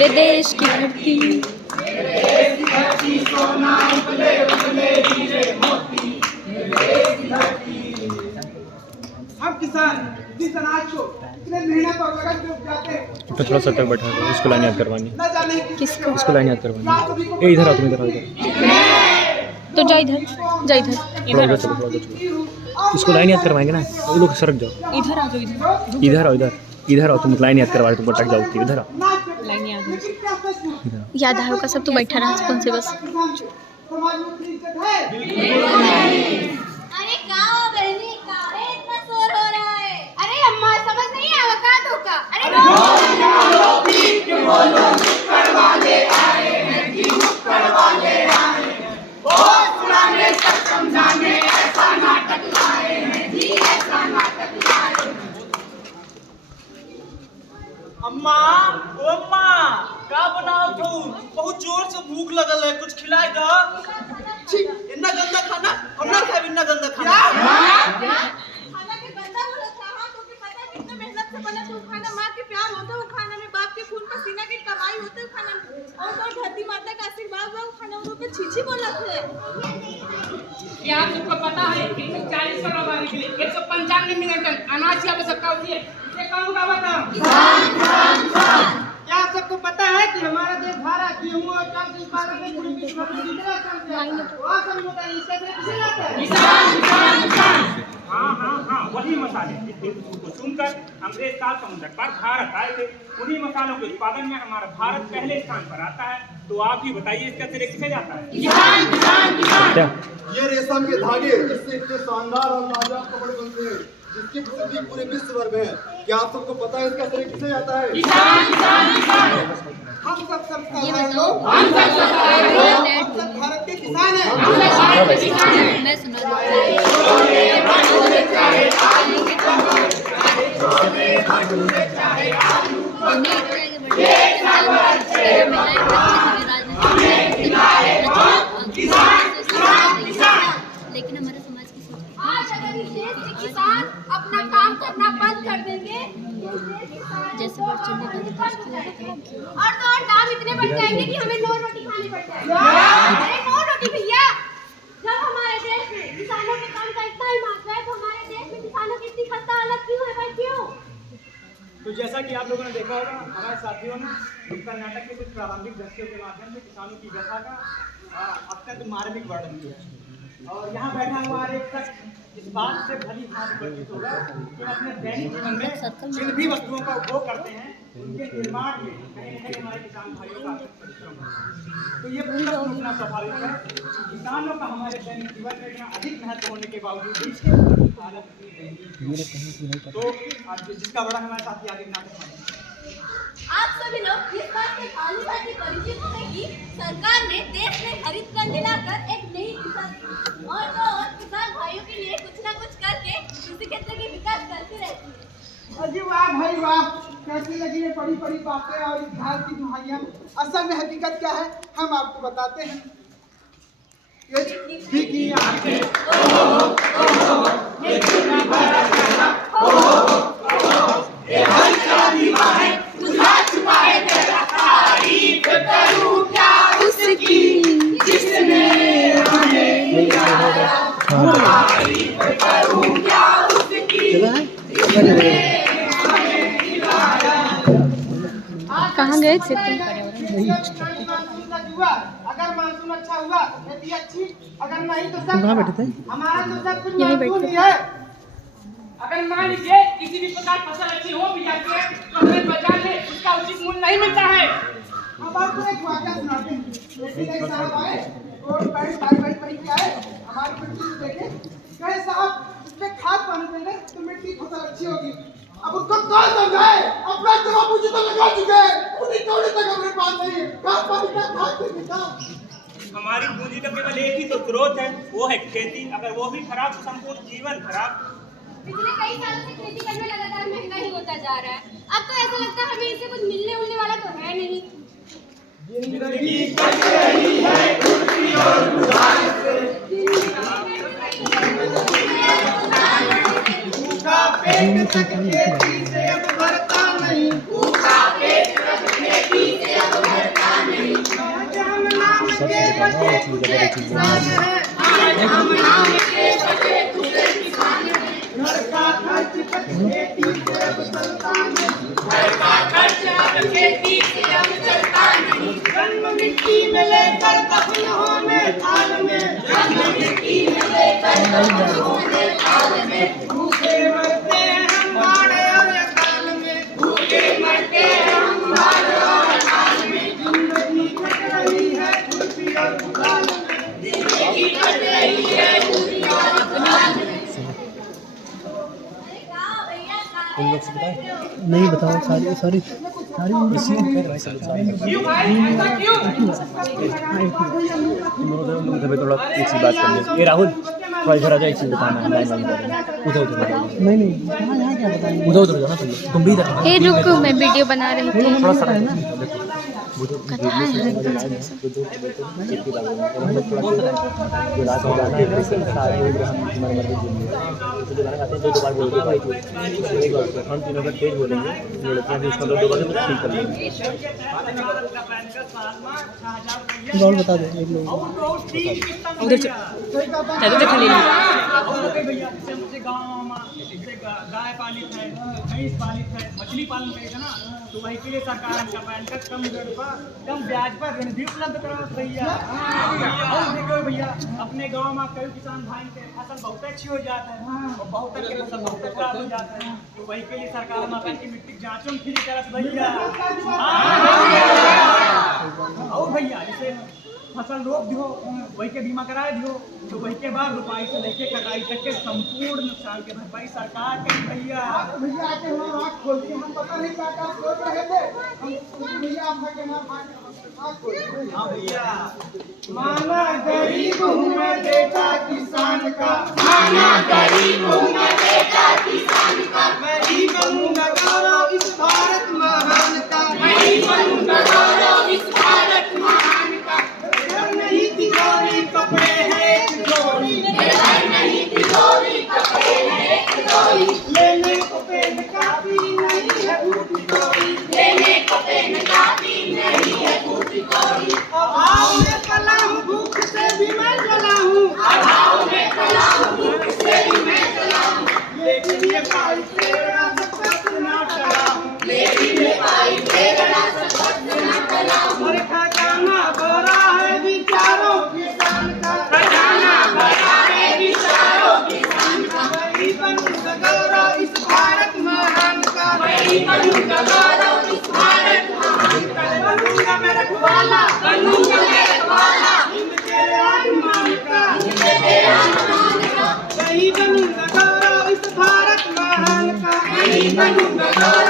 मेरे देश की धरती। हम किसान जिस अनाज को इतने मेहनत और लगन से उपजाते हैं, तो थोड़ा सा तक बैठा है, इसको लाइन याद करवानी, न जाने किसको? इसको लाइन याद करवानी। ए इधर आओ, तुम इधर आओ, इधर तो जा इधर, जा इधर, थोड़ा उधर चलो, थोड़ा उधर चलो। इसको लाइन याद करवाएंगे ना, वो लोग सरक जाओ। इधर आ जाओ, इधर इधर आओ, इधर आओ, तुम लाइन याद करवा रहे, तुम अटक जाओ। इधर आओ, लाइन याद है। इधर आओ। याद है का सब, तो बैठा रहा फोन से बस। समाज में उतनी इज्जत है। अरे गाँव बहनी काहे इतना शोर हो रहा है? अरे अम्मा समझ नहीं आया का धोखा? अरे अम्मा ओ अम्मा का बनाओ तू? बहुत जोर से भूख लगल है, कुछ खिलाए दो। छी, इतना गंदा खाना हम ना खाए। इतना गंदा खाना खाना के गंदा बोला था। हाँ तो पता है कितना मेहनत से बना तो खाना, माँ के प्यार होता है खाना में, बाप के खून पसीना की कमाई होती है खाना में, और तो धरती माता का आशीर्वाद है खाना में, पे छीछी बोला थे। क्या आप सबको पता है कि 140 करोड़ आबादी के लिए 195 मिलियन टन अनाज की आवश्यकता होती है? ये कौन का बता? क्या आप सबको पता है कि हमारा देश भारत गेहूं और चावल के उत्पादन में पूरे विश्व में तीसरा स्थान पे आता है। वहाँ सब बताइए इसका श्रेय किसे जाता है? हाँ, वही मसाले जिस को सुनकर अंग्रेज साल समुद्र पर भारत आए थे, उन्हीं मसालों के उत्पादन में हमारा भारत पहले स्थान पर आता है। तो आप ही बताइए इसका श्रेय किसे जाता है? क्या ये रेशम के धागे जिससे इतने शानदार और लाजवाब कपड़े बनते हैं, जिसकी प्रसिद्धि पूरे विश्व भर में है, क्या आप सबको पता है इसका श्रेय किसे जाता है? हम सब साधारण लोग, हम सब भारत के किसान हैं। मैं सुना लेकिन हमारे समाज की सोच आज अगर इस देश के किसान अपना काम करना बंद कर देंगे, जैसे बढ़ चढ़ने का और तो और दाम इतने बढ़ जाएंगे कि हमें 9 रोटी खानी पड़ जाएगी। अरे 9 रोटी भैया, जब हमारे देश में किसानों के काम का इतना ही महत्व है तो हमारे देश में किसानों की इतनी खस्ता हालत क्यों है भाई, क्यों? तो जैसा कि आप लोगों ने देखा होगा, हमारे साथियों ने कर्नाटक के कुछ प्रारंभिक दृश्यों के माध्यम से किसानों की व्यथा का अत्यंत मार्मिक वर्णन किया है। और यहाँ बैठा हुआ हर एक शख्स इस बात से भली भांति परिचित होगा कि अपने दैनिक जीवन में जिन भी वस्तुओं का उपभोग करते हैं उनके निर्माण में कहीं न कहीं हमारे किसान भाइयों का परिश्रम है। तो ये प्रश्न उठना स्वाभाविक है, किसानों का हमारे दैनिक जीवन में इतना अधिक महत्व होने के बावजूद भी हालत इतनी दयनीय है। तो आज जिसका बड़ा हमारे साथ आगे नाटक है। आप सभी लोग इस बात से भाली भांति परिचित हैं कि सरकार ने देश में हरित क्रांति लाकर एक नई दिशा दी, और तो और किसान भाइयों के लिए कुछ न कुछ करके कृषि क्षेत्र की विकास करती रहती है। अजी वाह भाई वाह, कैसी लगी ये बड़ी बड़ी बातें और इतिहास की दुहाइयां। असल में हकीकत क्या है हम आपको बताते हैं। ये भीगी आंखें, ये हल्का दीवार तुझा छुपाए तेरा तारीफ करूं क्या उसकी जिसने हमें मिलाया, तारीफ करूं क्या उसकी जिसने हमें मिलाया। कहाँ गए थे तुम? अगर मानसून अच्छा हुआ खेती अच्छी, अगर नहीं तो सब कहाँ बैठे थे? हमारा तो सब कुछ यहीं मानसून बैठे ही है। अगर मान लीजिए किसी भी प्रकार फसल अच्छी हो भी जाती है तो हमें बाजार में उसका उचित मूल्य नहीं मिलता है। अब आपको एक वाक़या सुनाते हैं। जैसे एक साहब आए, कोट पैंट टाई पहन के आए, हमारी मिट्टी को देखे, कहे साहब इसमें खाद पानी देंगे तो मिट्टी फसल अच्छी होगी। अब उसको कौन समझाए? अपना जवाब मुझे तो लगा चुके हैं, उन्हीं थोड़ी तक अपने पास नहीं है। खाद पानी का खाद देंगे साहब। हमारी पूंजी तो केवल एक ही तो स्रोत है, वो है खेती। अगर वो भी खराब तो संपूर्ण जीवन खराब। पिछले कई सालों से खेती करना लगातार महंगा ही होता जा रहा है। अब तो ऐसा लगता है हमें इससे कुछ मिलने उलने वाला तो है नहीं। जिंदगी कट रही है खुशी और उदास से, भूखा पेट तक खेती से अब भरता नहीं, भूखा पेट तक खेती से अब के बचे तुझे किसान है, हम नाम के बचे तुझे किसान है। घर का खर्च अब खेती से अब चलता नहीं, घर का खर्च अब खेती से अब चलता नहीं। जन्म मिट्टी में लेकर दफन होने थाल में, जन्म मिट्टी में लेकर दफन होने थाल में। भूखे मरते हैं हम बाढ़ और अकाल में, भूखे मरते हैं हम बाढ़ और अकाल में। जिंदगी कट रही है खुशी और खुदाल में, जिंदगी कट रही है खुशी और खुदाल में। तुम लोग से बताए नहीं बताओ सारी सारी सारी इसी क्यों भाई ऐसा क्यों? तुम लोग थोड़ा एक सी बात करनी है। ये राहुल थोड़ा इधर आ जाओ, एक चीज़ बताना है। उधर उधर नहीं उधर उधर जाओ ना तुम भी इधर हे रुक, मैं वीडियो बना रही थी। थोड़ा सा ना कहाँ है तेज बोलेंगे लड़कियाँ भी उसका 2 बार ठीक कर लेंगे। और बता दो एक लोग उधर भैया जैसे मुझे गाँव में जैसे गाय पालित है, भैंस पालित है, मछली पालन करेगा ना, तो वही के लिए सरकार हमका पैन कार्ड कम दर पर कम ब्याज पर ऋण भी उपलब्ध कराओ भैया। और देखो भैया अपने गांव में कई किसान भाई के फसल बहुत अच्छी हो जाता है और बहुत के फसल बहुत खराब हो जाता है, तो वही के लिए सरकार माता की मिट्टी जांचों फ्री करत भैया। और भैया जैसे फसल रोप दियो वही के बीमा कराए दियो, तो वही के बाद रुपाई से लेके कटाई तक के संपूर्ण नुकसान के भरपाई सरकार के भैया। भैया आके हमारा आँख खोल के हम पता नहीं क्या क्या सोच रहे थे, हम भैया आप भागे ना भागे आँख खोल। हाँ भैया माना गरीब हूँ मैं बेटा किसान का, माना गरीब हूँ मैं बेटा किसान का, मैं ही बनूंगा गौरव इस भारत महान का, मैं ही बनूंगा गौरव इस भारत महान का। घर नहीं तिजोरी कपड़े हैं तिजोरी, घर नहीं तिजोरी कपड़े हैं तिजोरी, लेने को पेन काफी नहीं है बूटी कोरी, लेने को पेन काफी नहीं है बूटी कोरी। अभाव में कला हूँ भूख से भी मैं जला हूँ, अभाव में कला हूँ भूख से भी मैं जला हूँ, लेकिन ये पाई तेरा सपत ना चला हूँ, लेकिन ये पाई तेरा सपत न कला हूँ। और खजाना भरा है विचारों किसान का, खजाना भरा है विचारों किसान का, वही बनूंगा गौरव इस भारत महान का, वही बनूंगा गौरव इस भारत महान का। बनूंगा मैं रखवाला, बनूंगा मैं रखवाला, हिंद तेरे आसमान का, तेरे आसमान का, वही बनूंगा गौरव इस भारत महान का, वही बनूंगा गौरव